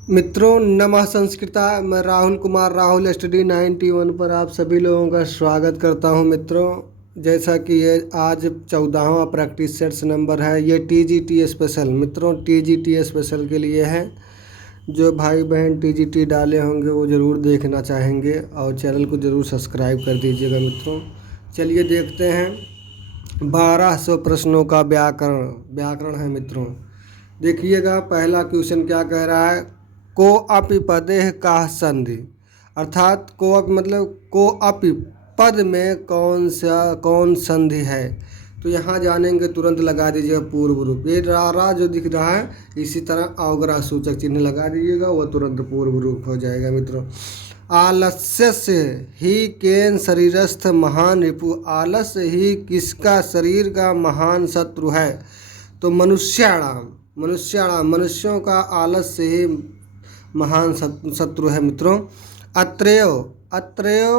मित्रों नमः संस्कृता। मैं राहुल कुमार राहुल स्टडी 91 पर आप सभी लोगों का स्वागत करता हूं। मित्रों जैसा कि ये आज 14वां प्रैक्टिस सेट्स नंबर है, ये टीजीटी स्पेशल। मित्रों टीजीटी स्पेशल के लिए है। जो भाई बहन टीजीटी डाले होंगे वो ज़रूर देखना चाहेंगे और चैनल को ज़रूर सब्सक्राइब कर दीजिएगा। मित्रों चलिए देखते हैं 1200 प्रश्नों का व्याकरण है। मित्रों देखिएगा, पहला क्वेश्चन क्या कह रहा है। को अपि पदेह काह संधि, अर्थात को अपि मतलब को अपि पद में कौन संधि है। तो यहाँ जानेंगे, तुरंत लगा दीजिएगा पूर्व रूप। ये रा जो दिख रहा है इसी तरह अवग्रह सूचक चिन्ह लगा दीजिएगा, वो तुरंत पूर्व रूप हो जाएगा। मित्रों आलस्य से ही केन शरीरस्थ महान रिपु, आलस्य ही किसका शरीर का महान शत्रु है। तो मनुष्यों का आलस्य ही महान शत्रु है। मित्रों अत्रेय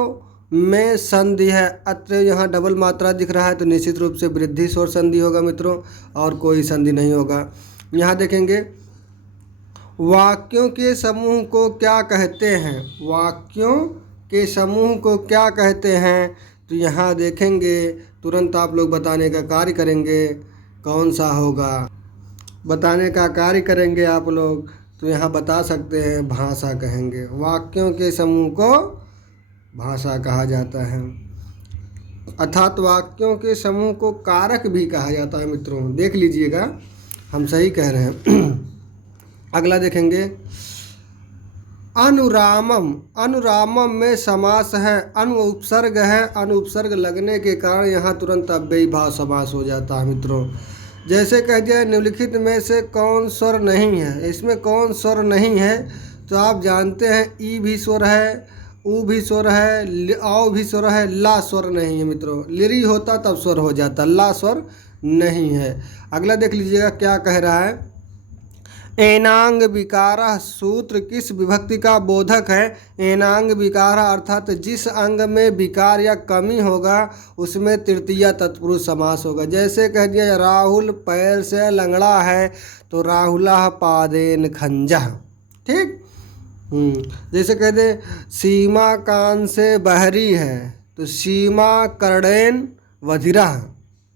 में संधि है। अत्रेय यहाँ डबल मात्रा दिख रहा है तो निश्चित रूप से वृद्धि स्वर संधि होगा। मित्रों और कोई संधि नहीं होगा। यहाँ देखेंगे वाक्यों के समूह को क्या कहते हैं। वाक्यों के समूह को क्या कहते हैं, तो यहाँ देखेंगे तुरंत आप लोग बताने का कार्य करेंगे कौन सा होगा। बताने का कार्य करेंगे आप लोग तो यहाँ बता सकते हैं भाषा कहेंगे। वाक्यों के समूह को भाषा कहा जाता है, अर्थात वाक्यों के समूह को कारक भी कहा जाता है। मित्रों देख लीजिएगा, हम सही कह रहे हैं। अगला देखेंगे अनुरामम में समास है। उपसर्ग है, उपसर्ग लगने के कारण यहाँ तुरंत अव्ययी भाव समास हो जाता है। मित्रों जैसे कह दिया निम्नलिखित में से कौन स्वर नहीं है। इसमें कौन स्वर नहीं है तो आप जानते हैं ई भी स्वर है, ऊ भी स्वर है, औ भी स्वर है, ला स्वर नहीं है। मित्रों लिरी होता तब स्वर हो जाता, ला स्वर नहीं है। अगला देख लीजिएगा क्या कह रहा है। एनांग विकारः सूत्र किस विभक्ति का बोधक है। एनांग विकारः अर्थात जिस अंग में विकार या कमी होगा उसमें तृतीया तत्पुरुष समास होगा। जैसे कह दिया राहुल पैर से लंगड़ा है तो राहुला पादेन खंजः। ठीक। जैसे कह दे सीमा कान से बहरी है तो सीमा कर्णेन वधिरा।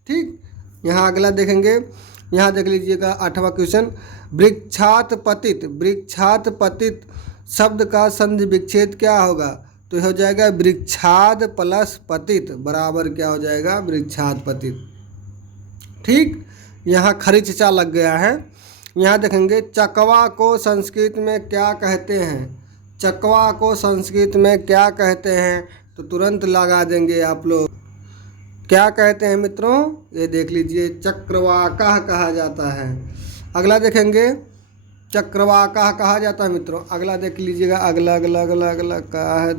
ठीक। यहाँ अगला देखेंगे, यहाँ देख लीजिएगा 8वां क्वेश्चन। वृक्षात पतित शब्द का संधि विच्छेद क्या होगा, तो हो जाएगा वृक्षाद प्लस पतित बराबर क्या हो जाएगा, वृक्षाद पतित। ठीक। यहाँ खरी चिचा लग गया है। यहाँ देखेंगे चकवा को संस्कृत में क्या कहते हैं। चकवा को संस्कृत में क्या कहते हैं, तो तुरंत लगा देंगे आप लोग। क्या कहते हैं मित्रों, ये देख लीजिए चक्रवाकाह कहा जाता है। अगला देखेंगे चक्रवाकाह कहा जाता है। मित्रों अगला देख लीजिएगा, अगला कहा है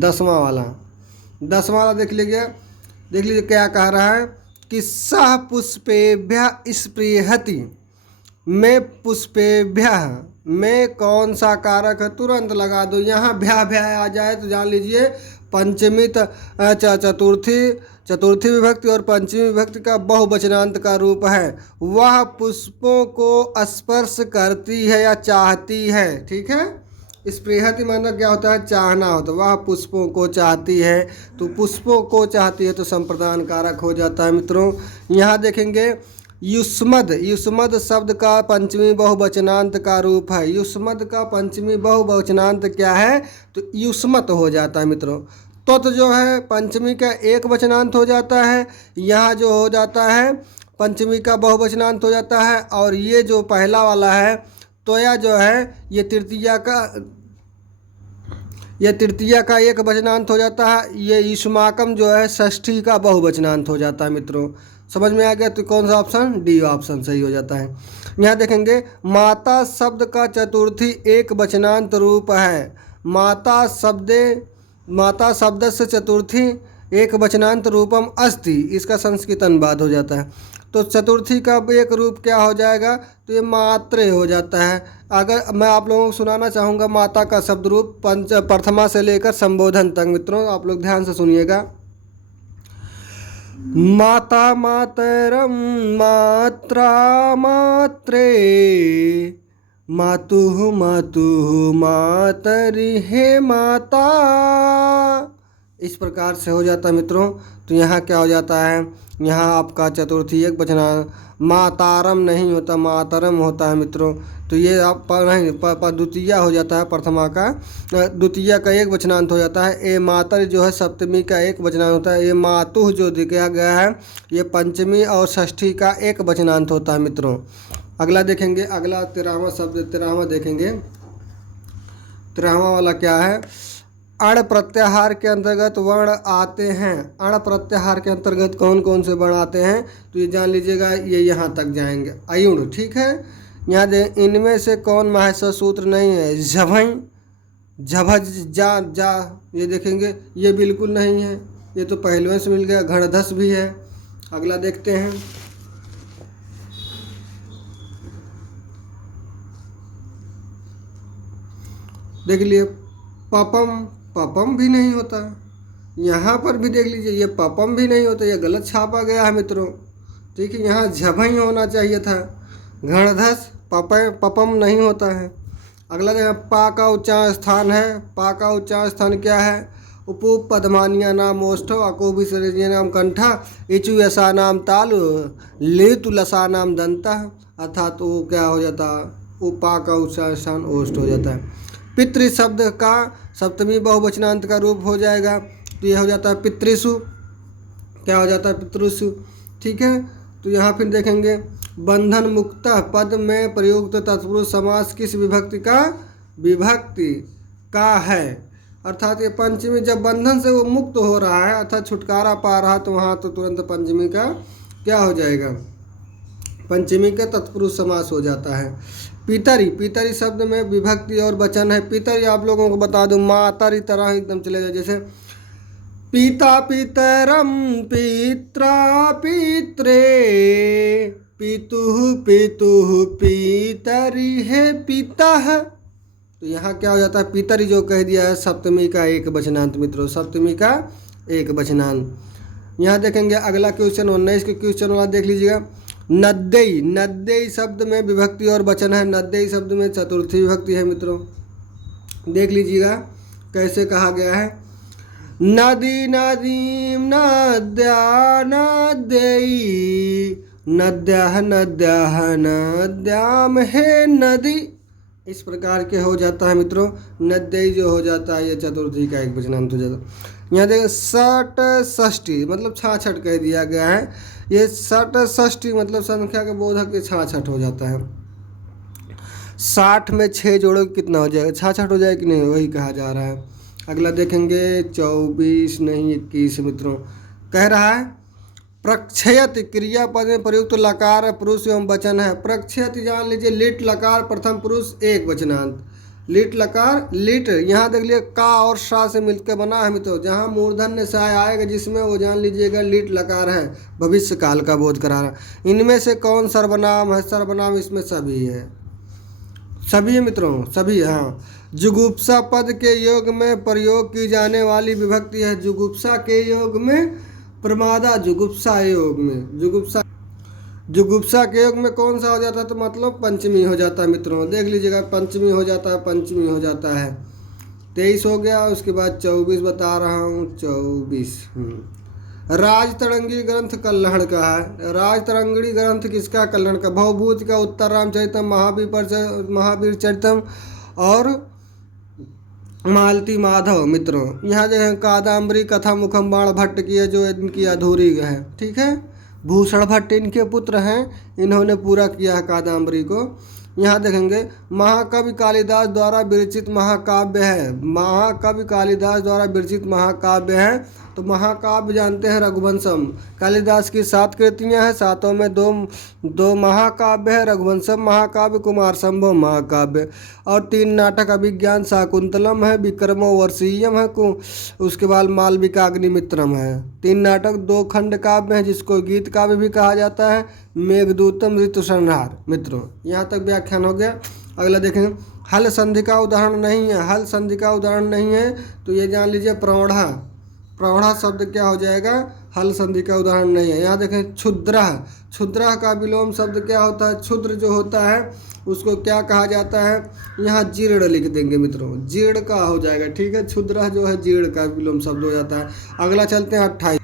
10वां वाला देख लीजिए क्या कह रहा है कि सह पुष्पेभ्यः स्पृहति में पुष्पेभ्यः में कौन सा कारक है, तुरंत लगा दो। यहाँ भ्या आ जाए तो जान लीजिए पंचमी चतुर्थी विभक्ति और पंचमी विभक्ति का बहुवचनांत का रूप है। वह पुष्पों को स्पर्श करती है या चाहती है। ठीक है। स्पृहति मतलब क्या होता है, चाहना होता है। वह पुष्पों को चाहती है, तो पुष्पों को चाहती है तो संप्रदान कारक हो जाता है। मित्रों यहाँ देखेंगे युष्मद शब्द का पंचमी बहुवचनांत का रूप है। युष्मद का पंचमी बहुवचनांत क्या है, तो युष्मत हो जाता है। मित्रों तो जो है पंचमी का एक वचनांत हो जाता है, यहाँ जो हो जाता है पंचमी का बहुवचनांत हो जाता है। और ये जो पहला वाला है तोया जो है ये तृतीया का एक वचनांत हो जाता है। ये युष्माकम जो है षष्ठी का बहुवचनांत हो जाता है। मित्रों समझ में आ गया, तो कौन सा ऑप्शन, डी ऑप्शन सही हो जाता है। यहाँ देखेंगे माता शब्द का चतुर्थी एक वचनांत रूप है। माता शब्द से चतुर्थी एक वचनांत रूपम अस्ति, इसका संस्कृत अनुवाद हो जाता है। तो चतुर्थी का एक रूप क्या हो जाएगा, तो ये मात्रे हो जाता है। अगर मैं आप लोगों को सुनाना चाहूँगा माता का शब्द रूप प्रथमा से लेकर संबोधन तक। मित्रों आप लोग ध्यान से सुनिएगा। माता मातरम मात्रा मात्रे मातुः मातुः मातरि हे माता, इस प्रकार से हो जाता है मित्रों। तो यहाँ क्या हो जाता है, यहाँ आपका चतुर्थी एक वचनांत, मातारम नहीं होता मातरम होता है मित्रों। तो ये आप नहीं द्वितीय हो जाता है, प्रथमा का द्वितीय का एक वचनांत हो जाता है। ए मातर जो है सप्तमी का एक वचनांत होता है। ये मातुः जो दिखाया गया है ये पंचमी और षष्ठी का एक वचनांत होता है मित्रों। अगला देखेंगे, अगला 13वां शब्द 13वां देखेंगे। 13वां वाला क्या है, अण प्रत्याहार के अंतर्गत वर्ण आते हैं। अण प्रत्याहार के अंतर्गत कौन कौन से वर्ण आते हैं तो ये जान लीजिएगा, ये यहाँ तक जाएंगे। अयुण, ठीक है। यहाँ दे इनमें से कौन महस्व सूत्र नहीं है, झभई झभज जा जा, ये देखेंगे ये बिल्कुल नहीं है, ये तो पहलवे से मिल गया। घणधस भी है। अगला देखते हैं, देख लिए पपम, पपम भी नहीं होता। यहाँ पर भी देख लीजिए ये पपम भी नहीं होता, ये गलत छापा गया है मित्रों। ठीक है, यहाँ झभई होना चाहिए था। घणधस पपम नहीं होता है। अगला देखा, पा का उच्चारण स्थान है। पा का उच्चारण स्थान क्या है, उपू पद्मानिया नाम ओष्ठो, अकोबी सरेजिया नाम कंठा, इचु यसा नाम तालु, लेतु लसा नाम दंता, अर्थात तो क्या हो जाता, उपा का उच्चारण स्थान ओष्ठ हो जाता है। पितृ शब्द का सप्तमी बहुवचनांत का रूप हो जाएगा, तो यह हो जाता है पितृसु। क्या हो जाता है, पितृसु। ठीक है, तो यहाँ फिर देखेंगे, बंधन मुक्त पद में प्रयुक्त तत्पुरुष समास किस विभक्ति का, विभक्ति का है। अर्थात ये पंचमी, जब बंधन से वो मुक्त हो रहा है अर्थात छुटकारा पा रहा है, तो वहाँ तो तुरंत पंचमी का क्या हो जाएगा, पंचमी का तत्पुरुष समास हो जाता है। पितरी, पितरी शब्द में विभक्ति और वचन है। पितरी आप लोगों को बता दूं मातरी तरह एकदम चलेगा, जैसे पिता पितरम पित्रा पित्रे, पितुः पितुः पितरी है पिता है। तो यहाँ क्या हो जाता है, पितरी जो कह दिया है सप्तमी का एक वचनांत मित्रों, सप्तमी का एक वचनांत। यहाँ देखेंगे अगला क्वेश्चन 19 के क्वेश्चन वाला देख लीजिएगा। नद्देई, नद्देई शब्द में विभक्ति और वचन है। नद्देई शब्द में चतुर्थी विभक्ति है मित्रों, देख लीजिएगा कैसे कहा गया है। नदी नदीम नद्या नद्देई, नद्याः नद्याः नद्याम है नदी, इस प्रकार के हो जाता है मित्रों। नद्देई जो हो जाता है ये चतुर्थी का एक वचनांत हो जाता है। यहाँ देखिए षट षष्ठी मतलब छाछठ कह दिया गया है। ये षट षष्ठी मतलब संख्या के बोधक के छाछठ हो जाता है। 60 में 6 जोड़ो कितना हो जाएगा, छाछठ हो जाएगा कि नहीं, वही कहा जा रहा है। अगला देखेंगे 24 नहीं 21 मित्रों, कह रहा है प्रक्षयत क्रियापद में प्रयुक्त लकार पुरुष एवं वचन है। प्रक्षयत जान लीजिए लिट लकार प्रथम पुरुष एक वचनांत, लिट लकार लिट, यहाँ देख लीजिए का और सा से मिलकर बना है मित्रों। जहाँ मूर्धन्य सा आएगा जिसमें वो जान लीजिएगा लिट लकार है, भविष्य काल का बोध करा रहा। इनमें से कौन सर्वनाम है, सर्वनाम इसमें सभी है, सभी है मित्रों, सभी। हाँ, जुगुप्सा पद के योग में प्रयोग की जाने वाली विभक्ति है। जुगुप्सा के योग में प्रमादा, जुगुप्सा योग में जुगुप्सा, जुगुप्सा के योग में कौन सा हो जाता है तो मतलब पंचमी हो जाता है मित्रों, देख लीजिएगा पंचमी हो जाता है, पंचमी हो जाता है। 23 हो गया, उसके बाद 24 बता रहा हूँ, 24। राजतरंगी ग्रंथ कल्हण का है। राजतरंगी ग्रंथ किसका, कल्हण का। भवभूति का उत्तर रामचरितम, महावीर चरितम और मालती माधव मित्रों। यहाँ जो है कादम्बरी कथा मुखम बाण भट्ट की है जो इनकी अधूरी है। ठीक है, भूषण भट्ट इनके पुत्र हैं, इन्होंने पूरा किया है कादम्बरी को। यहाँ देखेंगे महाकवि कालिदास द्वारा विरचित महाकाव्य है। महाकवि कालिदास द्वारा विरचित महाकाव्य है। तो महाकाव्य जानते हैं रघुवंशम, कालिदास की 7 कृतियाँ हैं, 7 में दो महाकाव्य है, रघुवंशम महाकाव्य, कुमार संभव महाकाव्य, और 3 नाटक अभिज्ञान शाकुंतलम है, विक्रमो वर्षीयम है, उसके बाद मालविकाग्निमित्रम है। 3 नाटक, 2 खंड काव्य हैं जिसको गीत काव्य भी कहा जाता है, मेघदूतम ऋतुसंहार। मित्रों यहाँ तक व्याख्यान हो गया। अगला देखेंगे हल संधि का उदाहरण नहीं है। हल संधि का उदाहरण नहीं है तो ये जान लीजिए प्रौढ़ा, प्रौढ़ा शब्द क्या हो जाएगा, हल संधि का उदाहरण नहीं है। यहाँ देखें क्षुद्रः, क्षुद्रः का विलोम शब्द क्या होता है? क्षुद्र जो होता है उसको क्या कहा जाता है? यहाँ जीर्ण लिख देंगे मित्रों, जीर्ण का हो जाएगा, ठीक है। क्षुद्रः जो है जीर्ण का विलोम शब्द हो जाता है। अगला चलते हैं 28,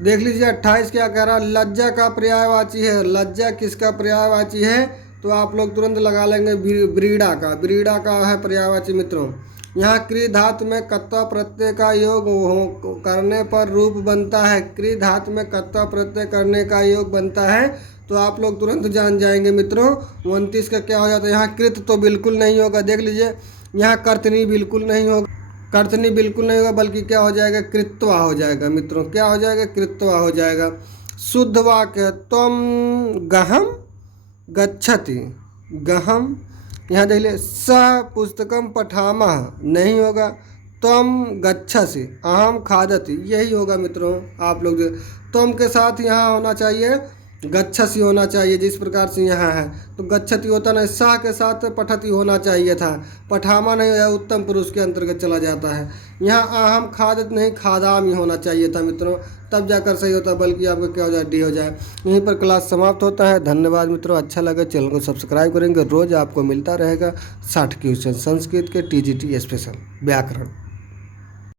देख लीजिए 28 क्या कह रहा है? लज्जा का पर्यायवाची है। लज्जा किसका पर्यायवाची है? तो आप लोग तुरंत लगा लेंगे व्रीड़ा का, व्रीड़ा का है पर्यायवाची मित्रों। यहाँ क्री धातु में कत्वा प्रत्यय का योग करने पर रूप बनता है। क्री धातु में कत्वा प्रत्यय करने का योग बनता है तो आप लोग तुरंत जान जाएंगे मित्रों। 29 का क्या हो जाता है? यहाँ कृत तो बिल्कुल नहीं होगा, देख लीजिए यहाँ कर्तनी बिल्कुल नहीं होगा, कर्तनी बिल्कुल नहीं होगा, बल्कि क्या हो जाएगा? कृत्वा हो जाएगा मित्रों। क्या हो जाएगा? कृत्वा हो जाएगा। शुद्ध वाक्य त्वं गहम गच्छति, गहम। यहाँ देख लीजिए स पुस्तकम पठामः नहीं होगा, त्वं गच्छसि अहम खादति यही होगा मित्रों। आप लोग त्वं के साथ यहाँ होना चाहिए गच्छसि होना चाहिए, जिस प्रकार से यहाँ है तो गच्छति होता नहीं, सा के साथ पठति होना चाहिए था, पठामा नहीं है, उत्तम पुरुष के अंतर्गत चला जाता है। यहाँ अहम खादत नहीं खादाम ही होना चाहिए था मित्रों, तब जाकर सही होता, बल्कि आपको क्या हो जाए? डी हो जाए। यहीं पर क्लास समाप्त होता है। धन्यवाद मित्रों। अच्छा लगे चैनल को सब्सक्राइब करेंगे, रोज़ आपको मिलता रहेगा 60 क्वेश्चन संस्कृत के TGT स्पेशल व्याकरण।